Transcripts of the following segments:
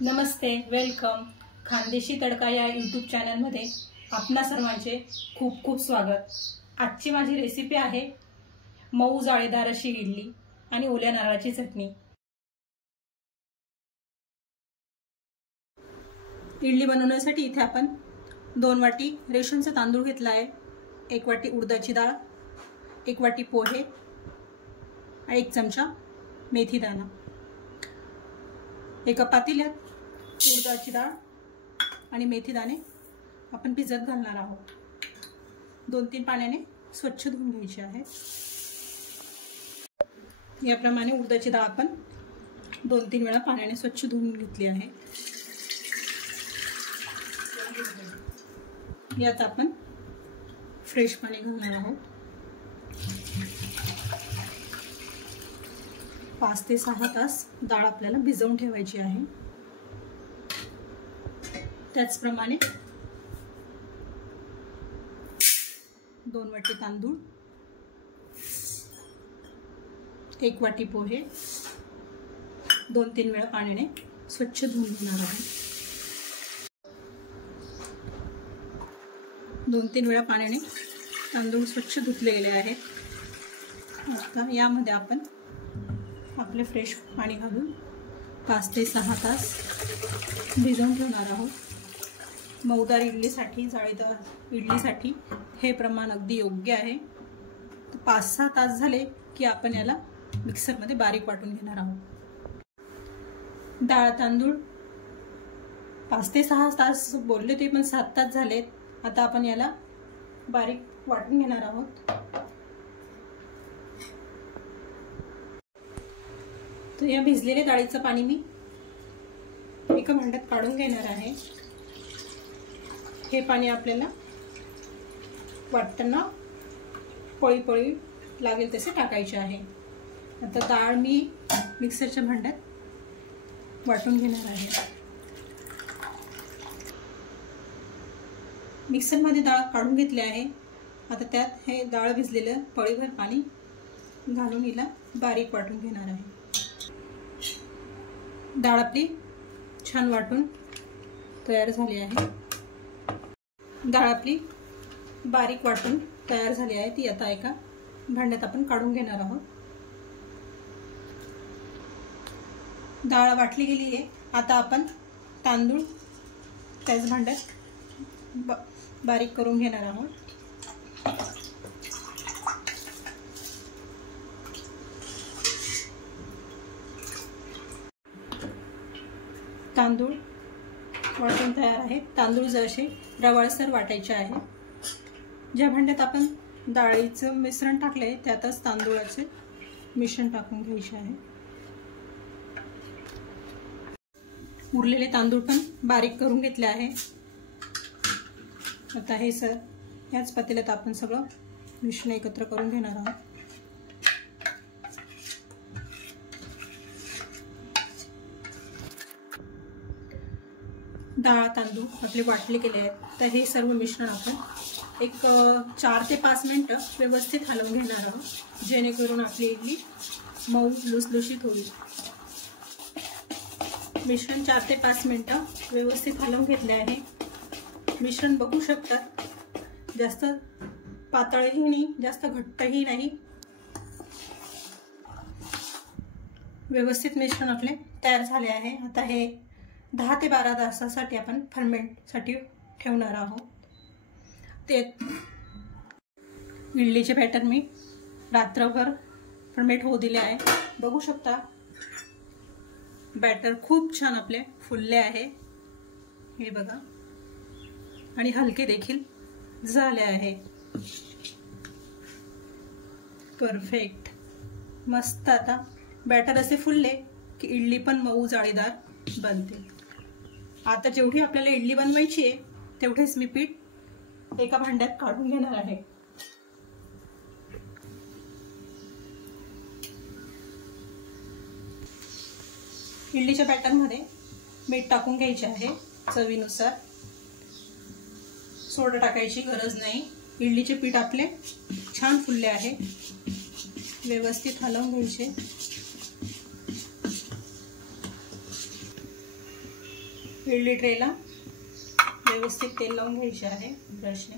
नमस्ते, welcome. Khandeshi तडका या YouTube चॅनलमध्ये आपणा सर्वांचे खूप खूप स्वागत. आजची माझी रेसिपी आहे मऊ जाळीदार अशी इडली आणि ओल्या नारळाची चटणी. इडली बनवण्यासाठी इथे आपण 2 वाटी रेशनचा तांदूळ घेतला आहे, 1 वाटी उडदाची डाळ, 1 वाटी पोहे, 1 चमचा मेथी दाणा. एका पातेल्यात उडदाची डाळ आणि मेथी दाणे आपण भिजत घालणार आहोत. 2-3 पाण्याने स्वच्छ धुवून घ्यायचे आहे. याप्रमाणे उडदाची डाळ आपण 2-3 वेळा पाण्याने स्वच्छ धुवून घेतली आहे. यात आपण फ्रेश पाणी घालणार आहोत. 5 ते 6 तास डाळ आपल्याला भिजवून ठेवायची आहे. त्याचप्रमाणे 2 वाटी तांदूळ, 1 वाटी पोहे 2-3 वेळा पाण्याने स्वच्छ धुवून घेणार आहे. 2-3 वेळा पाण्याने तांदूळ स्वच्छ धुतले गेले आहेत. आता यामध्ये आपण आपले फ्रेश पाणी घालून 5 ते 6 तास भिजवून ठेवणार आहोत. मऊदार इडलीसाठी, जाळीदार इडलीसाठी हे प्रमाण अगदी योग्य आहे. 5-6 तास झाले की आपण याला मिक्सरमध्ये बारीक वाटून घेणार आहोत. डाळ तांदूळ 5 ते 6 तास बोलले ते, पण 7 तास झालेत. आता आपण याला बारीक वाटून घेणार आहोत. तर या भिजलेल्या डाळीचं पाणी मी एका भांड्यात काढून घेणार आहे. हे पाणी आपल्याला वाटताना पळी पळी लागेल तसे टाकायचे आहे. आता डाळ मी मिक्सरच्या भांड्यात वाटून घेणार आहे. मिक्सरमध्ये डाळ काढून घेतली आहे. आता त्यात हे डाळ भिजलेलं पळीभर पाणी घालून हिला बारीक वाटून घेणार आहे. डाळ आपली छान वाटून तयार झाली आहे. डाळ आपली बारीक वाटून तयार झाली आहे. ती आता एका भांड्यात आपण काढून घेणार आहोत. डाळ वाटली गेली आहे. आता आपण तांदूळ त्याच भांड्यात बारीक करून घेणार आहोत. तांदूळ वाटून तयार आहे. तांदूळ जसे रवाळसर वाटायचे आहे. ज्या भांड्यात आपण डाळीचं मिश्रण टाकले त्यातच तांदूळाचे मिश्रण टाकून घ्यायचे आहे. उरलेले तांदूळ पण बारीक करून घेतले आहे. आता हे याच पातेल्यात आपण सगळं मिश्रण एकत्र करून घेणार आहोत. डाळ तांदूळ आपले वाटले गेले आहेत. तर हे सर्व मिश्रण आपण एक 4 ते 5 मिनिटं व्यवस्थित हलवून घेणार आहोत, जेणेकरून आपली इडली मऊ लुसलुशीत होईल. मिश्रण 4 ते 5 मिनिटं व्यवस्थित हलवून घेतले आहे. मिश्रण बघू शकता, जास्त पातळही नाही, जास्त घट्टही नाही. व्यवस्थित मिश्रण आपले तयार झाले आहे. आता हे 10 ते 12 तासासाठी आपण फर्मेंटसाठी ठेवणार आहोत. ते इडलीचे बॅटर मी रात्रभर फर्मेंट होऊ दिले आहे. बघू शकता बॅटर खूप छान आपले फुलले आहे. हे बघा, आणि हलके देखील झाले आहे. परफेक्ट, मस्त. आता बॅटर असे फुलले की इडली पण मऊ जाळीदार बनते. आता जेवढी आपल्याला इडली बनवायची आहे तेवढेच मी पीठ एका भांड्यात काढून घेणार आहे. इडलीच्या बॅटरमध्ये मीठ टाकून घ्यायचे आहे चवीनुसार. सोडा टाकायची गरज नाही. इडलीचे पीठ आपले छान फुलले आहे. व्यवस्थित हलवून घ्यायचे. इडली ट्रेला व्यवस्थित तेल लावून घ्यायचे आहे ब्रशने.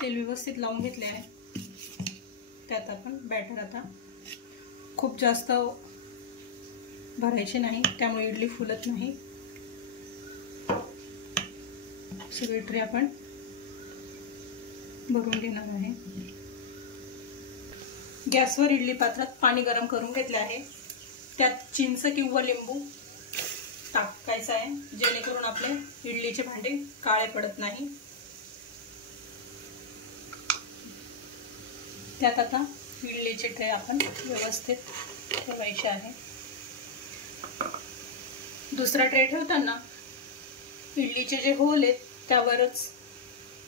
तेल व्यवस्थित लावून घेतले आहे. त्यात आपण बॅटर आता खूप जास्त भरायचे नाही, त्यामुळे इडली फुलत नाही. सगळी ट्रे आपण भरून घेणार आहे. गॅसवर इडली पात्रात पाणी गरम करून घेतले आहे. त्यात चिंच किंवा लिंबू टाकायचं आहे, जेणेकरून आपले इडलीचे भांडे काळे पडत नाही. त्यात आता इडलीचे ट्रे आपण व्यवस्थित ठेवायचे आहे. दुसरा ट्रे ठेवताना इडलीचे जे होल आहेत त्यावरच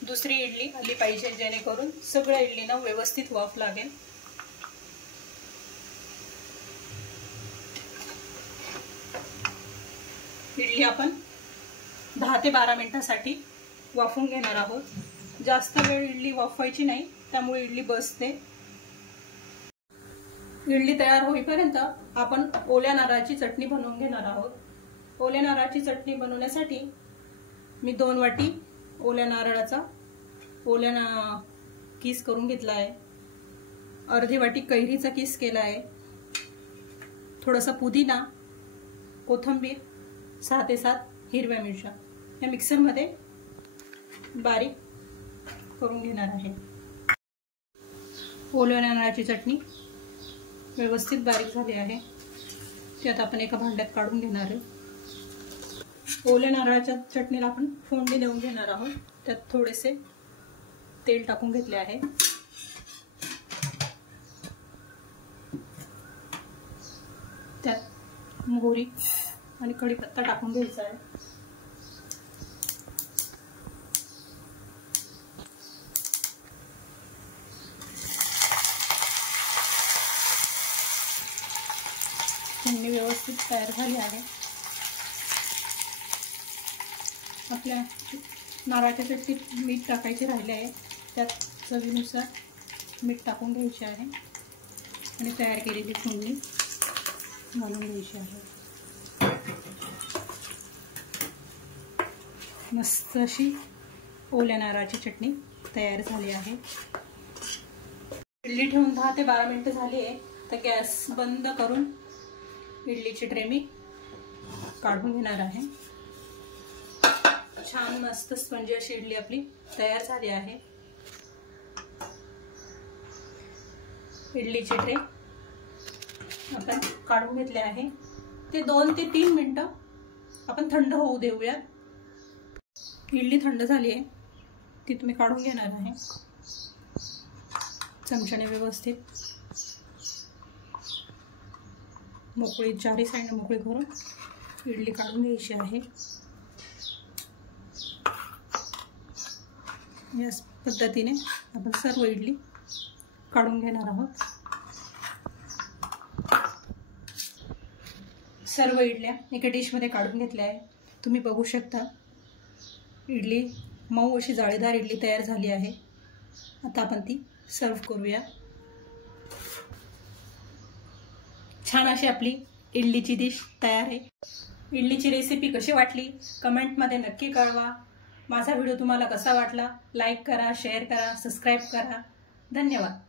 दुसरी इडली आली पाहिजे, जेणेकरून सगळ्या इडलींना व्यवस्थित वाफ लागेल. इडली आपण 10 ते 12 मिनिटांसाठी वाफवून घेणार आहोत. जास्त वेळ इडली वाफवायची नाही, त्यामुळे इडली बसते. इडली तयार होईपर्यंत आपण ओल्या नारळाची चटणी बनवून घेणार आहोत. ओल्या नारळाची चटणी बनवण्यासाठी मी 2 वाटी ओल्या नारळाचा किस करून घेतला आहे. अर्धी वाटी कैरीचा किस केला आहे. थोडासा पुदिना, कोथिंबीर, 6 ते 7 हिरव्या मिरच्या या मिक्सरमध्ये बारीक करून घेणार आहे. ओल्या नारळाची चटणी व्यवस्थित बारीक झाली आहे. त्यात आपण एका भांड्यात काढून घेणार आहे. ओल्या नारळाच्या चटणीला आपण फोडणी देऊन घेणार आहोत. त्यात थोडेसे तेल टाकून घेतले आहे. त्यात मोहरी आणि कढीपत्ता टाकून घ्यायचा आहे. फोडणी व्यवस्थित तयार झाली आहे. आपल्या नारळाच्या चटणीत मीठ टाकायचे राहिले आहे. त्यात चवीनुसार मीठ टाकून घ्यायचे आहे आणि तयार केलेली फोडणी घालून घ्यायची आहे. मस्त अशी ओल्या नारळाची चटणी तयार झाली आहे. इडली ठेवून 10 ते 12 मिनिटं झाली आहे. तर गॅस बंद करून इडलीची ट्रे मी काढून घेणार आहे. छान मस्त स्पंजी अशी इडली आपली तयार झाली आहे. इडलीचे ट्रे आपण काढून घेतले आहे. ते 2 ते 3 मिनिटं आपण थंड होऊ देऊया. इडली थंड झाली आहे, ती तुम्ही काढून घेणार आहे. चमच्याने व्यवस्थित मोकळी चारी साईडने मोकळी करून इडली काढून घ्यायची आहे. याच पद्धतीने आपण सर्व इडली काढून घेणार आहोत. सर्व इडल्या एका डिशमध्ये काढून घेतल्या आहे. तुम्ही बघू शकता इडली मऊ अशी जाळीदार इडली तयार झाली आहे. आता आपण ती सर्व करूया. छान अशी आपली इडलीची डिश तयार आहे. इडलीची रेसिपी कशी वाटली कमेंटमध्ये नक्की कळवा. माझा व्हिडिओ तुम्हाला कसा वाटला लाईक करा, शेअर करा, सबस्क्राईब करा. धन्यवाद.